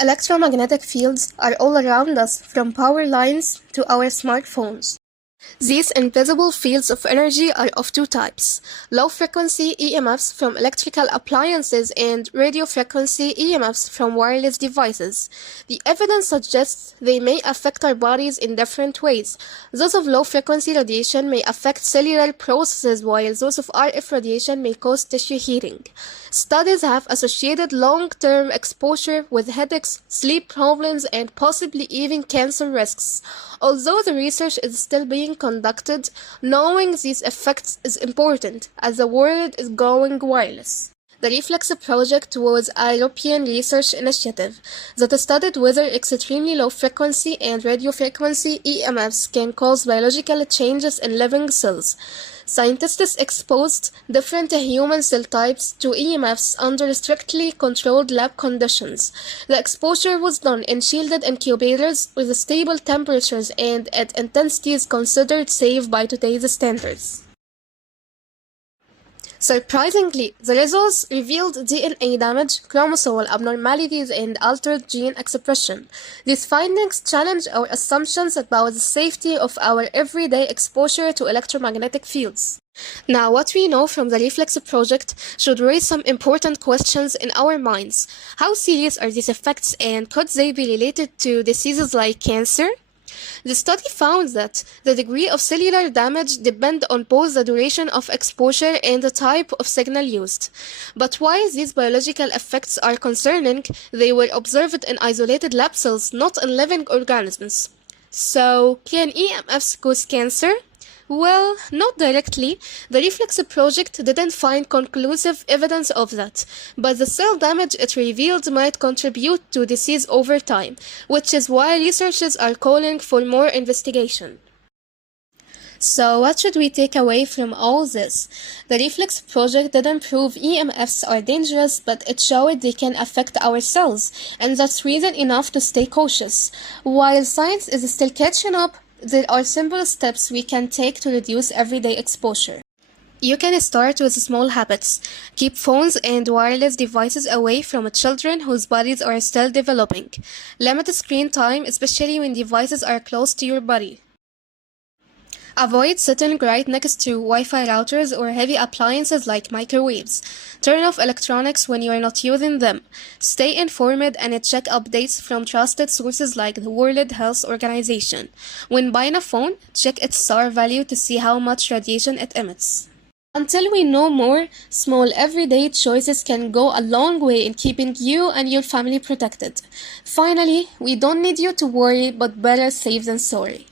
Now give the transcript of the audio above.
Electromagnetic fields are all around us, from power lines to our smartphones. These invisible fields of energy are of two types: low-frequency EMFs from electrical appliances and radio-frequency EMFs from wireless devices. The evidence suggests they may affect our bodies in different ways. Those of low-frequency radiation may affect cellular processes, while those of RF radiation may cause tissue heating. Studies have associated long-term exposure with headaches, sleep problems, and possibly even cancer risks. Although the research is still being conducted, knowing these effects is important as the world is going wireless. The Reflex Project was a European research initiative that studied whether extremely low frequency and radio frequency EMFs can cause biological changes in living cells. Scientists exposed different human cell types to EMFs under strictly controlled lab conditions. The exposure was done in shielded incubators with stable temperatures and at intensities considered safe by today's standards. Surprisingly, the results revealed DNA damage, chromosomal abnormalities, and altered gene expression. These findings challenge our assumptions about the safety of our everyday exposure to electromagnetic fields. Now, what we know from the Reflex Project should raise some important questions in our minds. How serious are these effects, and could they be related to diseases like cancer? The study found that the degree of cellular damage depends on both the duration of exposure and the type of signal used. But while these biological effects are concerning, they were observed in isolated lab cells, not in living organisms. So, can EMFs cause cancer? Well, not directly. The Reflex Project didn't find conclusive evidence of that, but the cell damage it revealed might contribute to disease over time, which is why researchers are calling for more investigation. So what should we take away from all this? The Reflex Project didn't prove EMFs are dangerous, but it showed they can affect our cells, and that's reason enough to stay cautious. While science is still catching up, there are simple steps we can take to reduce everyday exposure. You can start with small habits. Keep phones and wireless devices away from children whose bodies are still developing. Limit screen time, especially when devices are close to your body. Avoid sitting right next to Wi-Fi routers or heavy appliances like microwaves. Turn off electronics when you are not using them. Stay informed and check updates from trusted sources like the World Health Organization. When buying a phone, check its SAR value to see how much radiation it emits. Until we know more, small everyday choices can go a long way in keeping you and your family protected. Finally, we don't need you to worry, but better safe than sorry.